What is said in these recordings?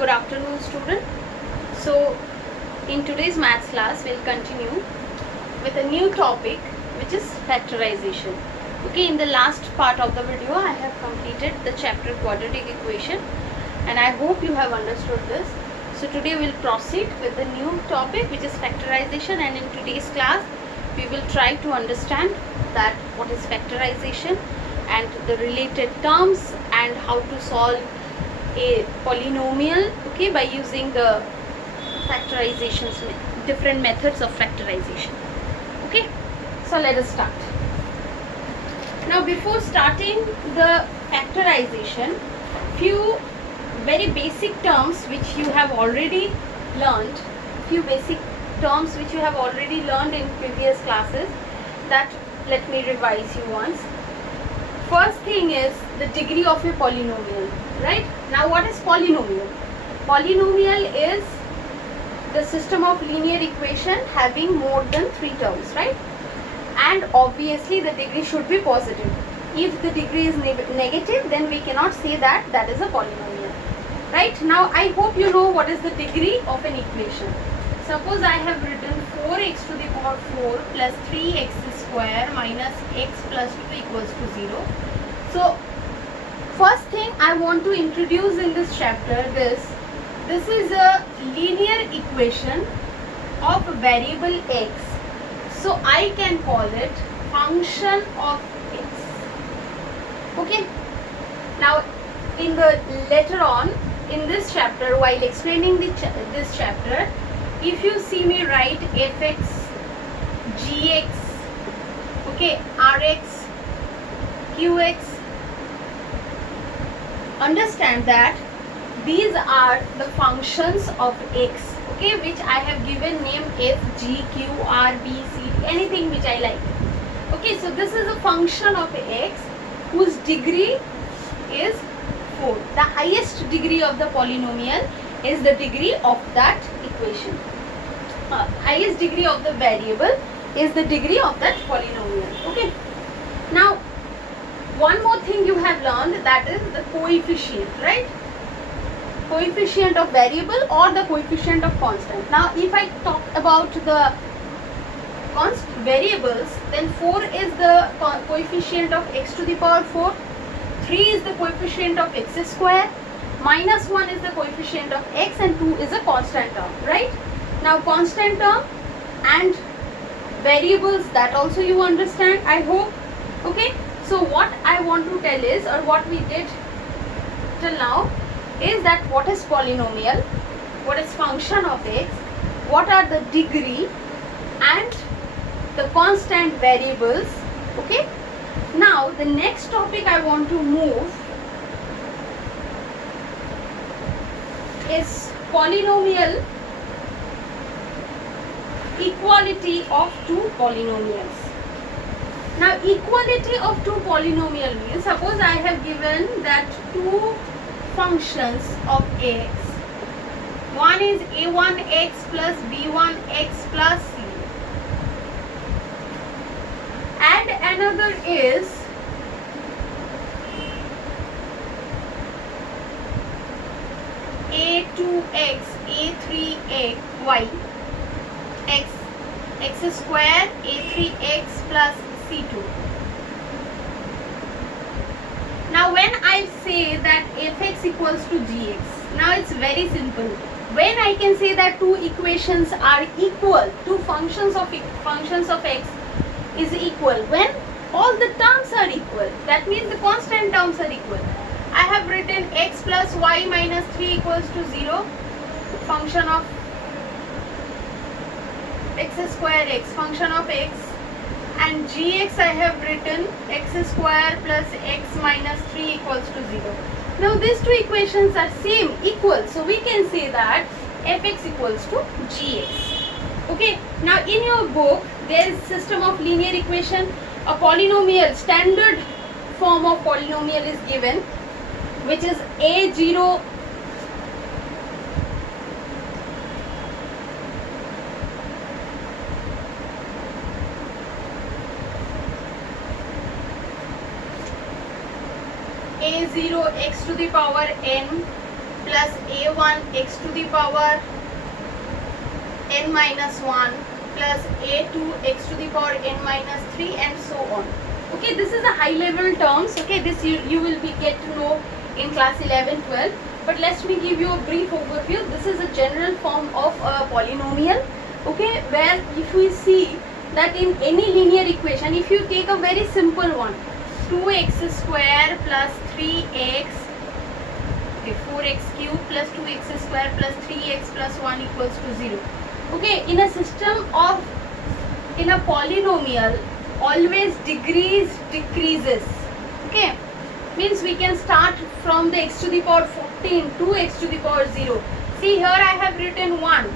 Good afternoon, student. So, in today's maths class, we'll continue with a new topic, which is factorization. Okay, in the last part of the video, I have completed the chapter quadratic equation, and I hope you have understood this. So, today we'll proceed with the new topic, which is factorization, and in today's class, we will try to understand that what is factorization and the related terms and how to solve a polynomial, okay, by using the factorizations, different methods of factorization. Okay, so let us start. Now, before starting the factorization, few very basic terms which you have already learned, in previous classes, that let me revise you once. First thing is the degree of a polynomial, right? Now, what is polynomial? Polynomial is the system of linear equation having more than 3 terms, right? And obviously the degree should be positive. If the degree is negative, then we cannot say that that is a polynomial, right? Now, I hope you know what is the degree of an equation. Suppose I have written 4x to the power 4 plus 3x square minus x plus 2 equals to 0. So, first thing I want to introduce in this chapter, this is a linear equation of a variable x. So, I can call it function of x. Okay. Now, in the later on in this chapter, while explaining this chapter, if you see me write fx, gx, okay, rx, qx, understand that these are the functions of x, okay, which I have given name f, g, q, r, b, c, anything which I like. Okay, so this is a function of x whose degree is 4. The highest degree of the polynomial is the degree of that equation. Highest degree of the variable is the degree of that polynomial. Okay. Now, one more thing you have learned, that is the coefficient, right? Coefficient of variable or the coefficient of constant. Now, if I talk about the variables, then 4 is the coefficient of x to the power 4, 3 is the coefficient of x square, minus 1 is the coefficient of x, and 2 is a constant term, right? Now, constant term and variables, that also you understand, I hope. Okay, so what I want to tell is, or what we did till now, is that what is polynomial, what is function of x, what are the degree and the constant variables. Okay, now the next topic I want to move is polynomial equality of two polynomials. Now, equality of two polynomial means, suppose I have given that two functions of x. One is a1x plus b1x plus c, and another is a2x, a3y, x square, a3x plus c2. Now, when I say that fx equals to gx, now it's very simple. When I can say that two equations are equal, two functions of x is equal, when all the terms are equal, that means the constant terms are equal. I have written x plus y minus 3 equals to 0, function of x square x, function of x, and gx I have written x square plus x minus 3 equals to 0. Now, these two equations are same, equal, so we can say that fx equals to gx. Okay, now in your book there is system of linear equation, a polynomial, standard form of polynomial is given, which is a0 a0 x to the power n plus a1 x to the power n minus 1 plus a2 x to the power n minus 3 and so on. Okay, this is the high level terms. Okay, this you will get to know in class 11, 12. But let me give you a brief overview. This is a general form of a polynomial. Okay, where if we see that in any linear equation, if you take a very simple one, 2x square plus 3x, okay, 4x cube plus 2x square plus 3x plus 1 equals to 0. Okay, in a system of, in a polynomial, always degrees decreases. Okay, means we can start from the x to the power 14 to x to the power 0. See here I have written 1.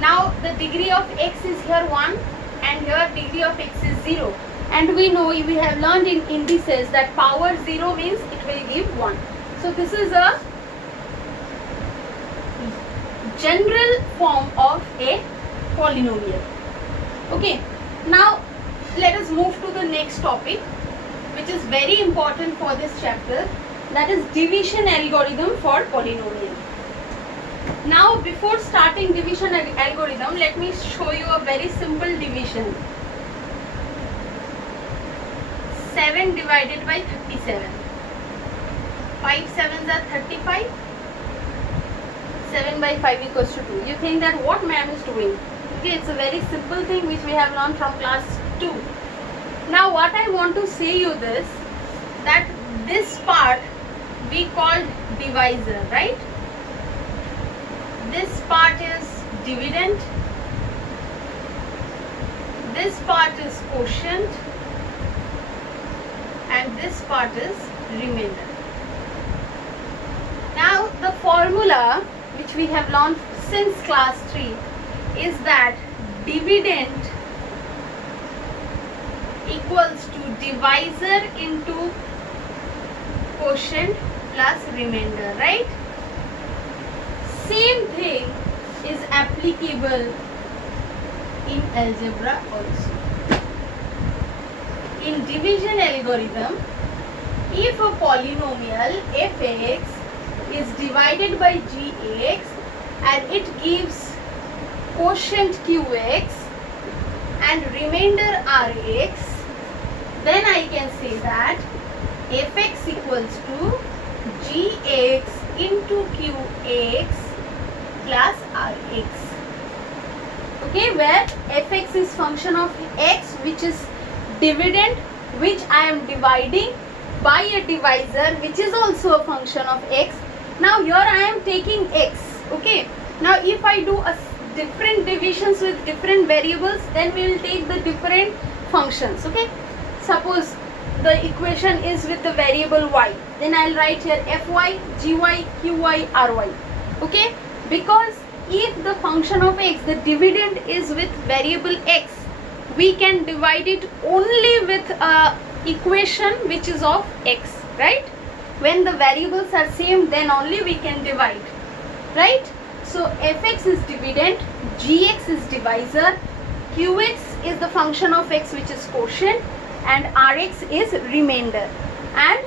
Now the degree of x is here 1 and here degree of x is 0. And we know, we have learned in indices that power 0 means it will give 1. So this is a general form of a polynomial. Okay, now let us move to the next topic, which is very important for this chapter, that is division algorithm for polynomial. Now before starting division algorithm, let me show you a very simple division. 7 divided by 37. 5 7s are 35. 7 by 5 equals to 2. You think that what ma'am is doing? Okay, it's a very simple thing which we have learned from class 2. Now what I want to say you this, that this part we called divisor, right? This part is dividend. This part is quotient. And this part is remainder. Now the formula which we have learned since class 3 is that dividend equals to divisor into quotient plus remainder, right? Same thing is applicable in algebra also. In division algorithm, if a polynomial fx is divided by gx and it gives quotient qx and remainder rx, then I can say that fx equals to gx into qx plus rx. Okay, where fx is function of x, which is dividend, which I am dividing by a divisor which is also a function of x. Now here I am taking x. Okay, now if I do a different divisions with different variables, then we will take the different functions. Okay, suppose the equation is with the variable y, then I'll write here fy, gy, qy, ry. Okay, because if the function of x, the dividend is with variable x, we can divide it only with a equation which is of x, right? When the variables are same, then only we can divide, right? So fx is dividend, gx is divisor, qx is the function of x which is quotient, and rx is remainder. And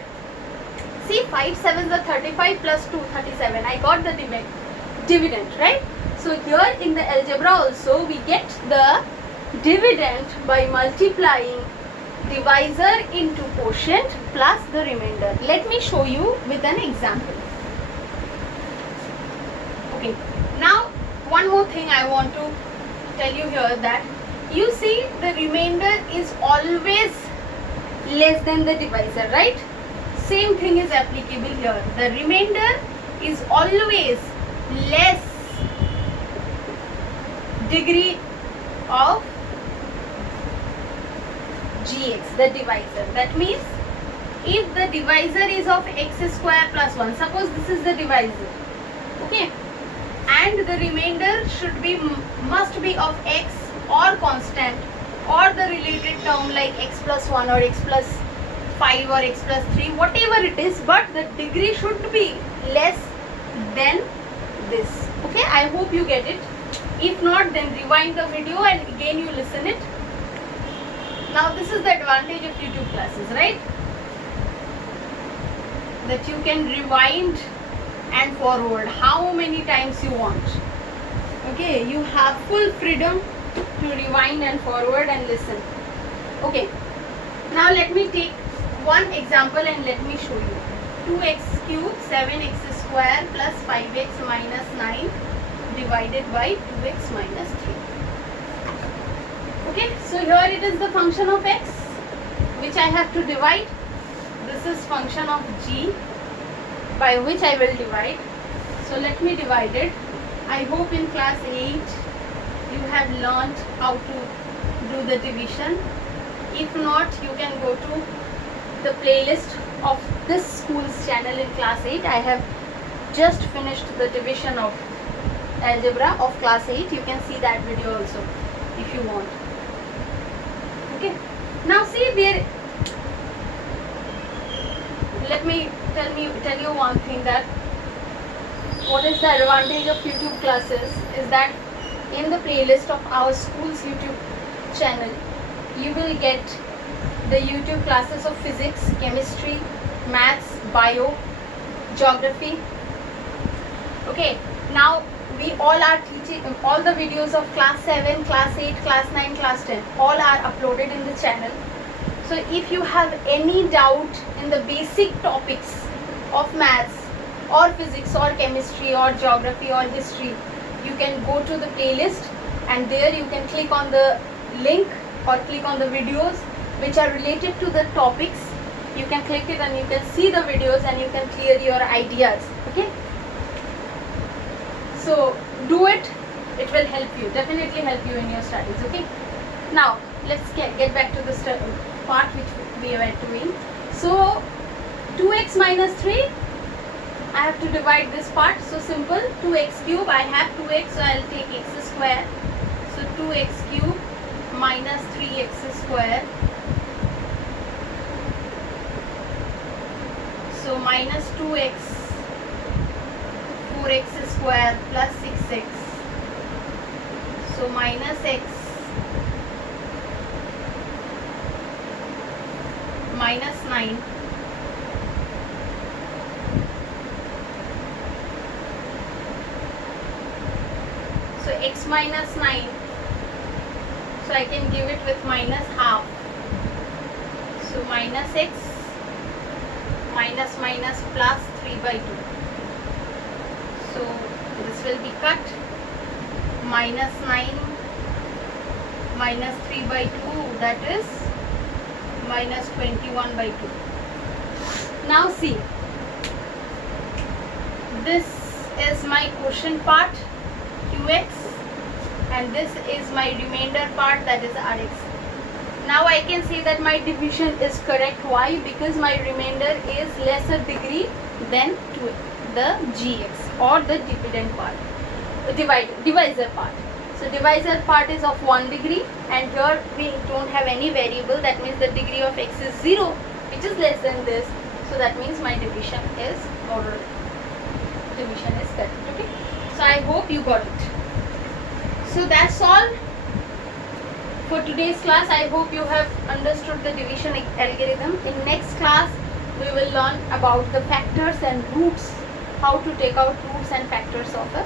see, 5 7s are 35 plus 2 37. I got the dividend, right? So here in the algebra also we get the dividend by multiplying divisor into quotient plus the remainder. Let me show you with an example. Okay, now one more thing I want to tell you here, that you see the remainder is always less than the divisor, right? Same thing is applicable here. The remainder is always less degree of gx, the divisor. That means if the divisor is of x square plus 1, suppose this is the divisor, okay, and the remainder should be, must be of x or constant or the related term like x plus 1 or x plus 5 or x plus 3, whatever it is, but the degree should be less than this. Okay, I hope you get it. If not, then rewind the video and again you listen it. Now this is the advantage of YouTube classes, right? That you can rewind and forward how many times you want. Okay, you have full freedom to rewind and forward and listen. Okay, now let me take one example and let me show you. 2x cube 7x square plus 5x minus 9 divided by 2x minus 3. Okay, so here it is the function of x which I have to divide. This is function of g by which I will divide. So let me divide it. I hope in class 8 you have learnt how to do the division. If not, you can go to the playlist of this school's channel in class 8. I have just finished the division of algebra of class 8. You can see that video also if you want. Okay, now see there. Let me tell you one thing, that what is the advantage of YouTube classes is that in the playlist of our school's YouTube channel you will get the YouTube classes of physics, chemistry, maths, bio, geography. Okay, now we all are teaching, all the videos of class 7, class 8, class 9, class 10 all are uploaded in the channel. So if you have any doubt in the basic topics of maths or physics or chemistry or geography or history, you can go to the playlist and there you can click on the link or click on the videos which are related to the topics. You can click it and you can see the videos and you can clear your ideas. Okay, so do it. It will help you, definitely help you in your studies. Okay, now let's get back to the part which we were doing. So 2x minus 3, I have to divide this part. So simple, 2x cube, I have 2x, so I'll take x square. So 2x cube minus 3x square. So minus 2x, 4x square plus 6x. So minus x minus 9 so x minus 9, so I can give it with minus half. So minus x minus minus plus 3 by 2. So this will be cut. Minus 9 minus 3 by 2, that is minus 21 by 2. Now see, this is my quotient part 2x and this is my remainder part, that is Rx. Now I can say that my division is correct. Why? Because my remainder is lesser degree than the gx or the dividend part, divisor part. So divisor part is of 1 degree and here we don't have any variable, that means the degree of x is 0, which is less than this. So that means my division is correct. Okay, so I hope you got it. So that's all for today's class. I hope you have understood the division algorithm. In next class we will learn about the factors and roots, how to take out roots and factors of a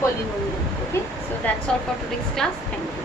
polynomial. Okay, so that's all for today's class. Thank you.